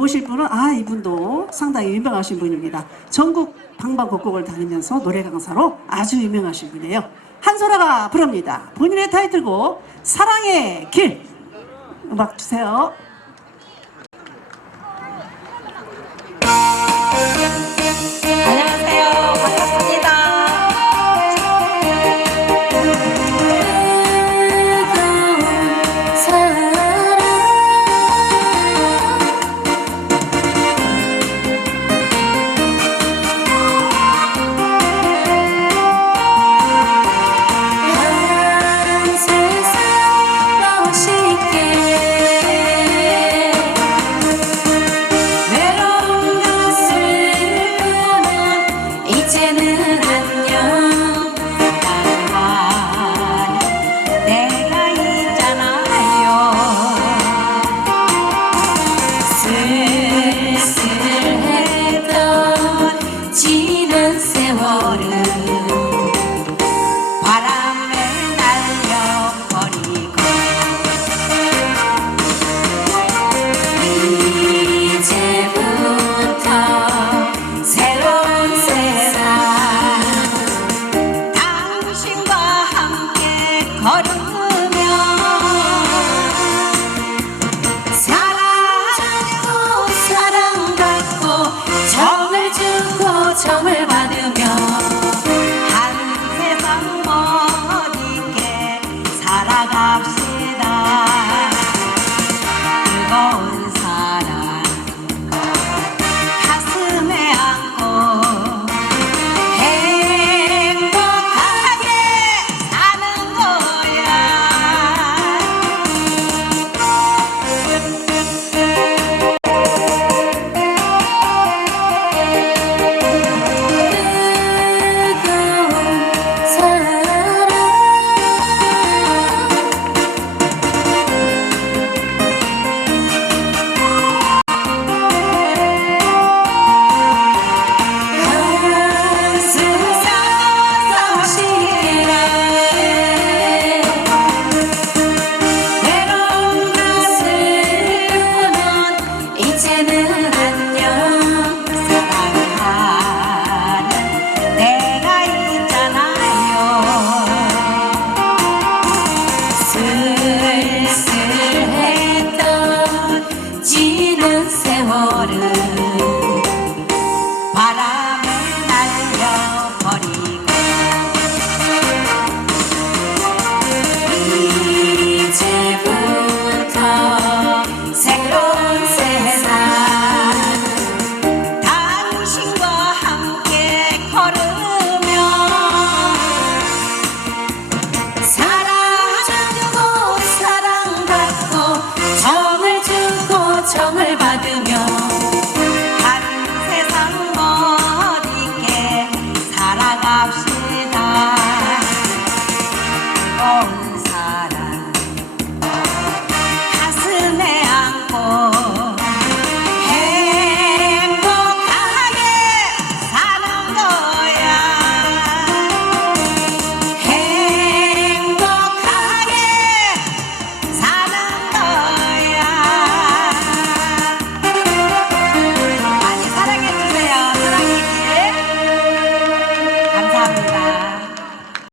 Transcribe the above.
모실 분은 아 이분도 상당히 유명하신 분입니다. 전국 방방곡곡을 다니면서 노래 강사로 아주 유명하신 분이에요. 한소라가 부릅니다. 본인의 타이틀곡 사랑의 길 음악 주세요. Thank you. Oh.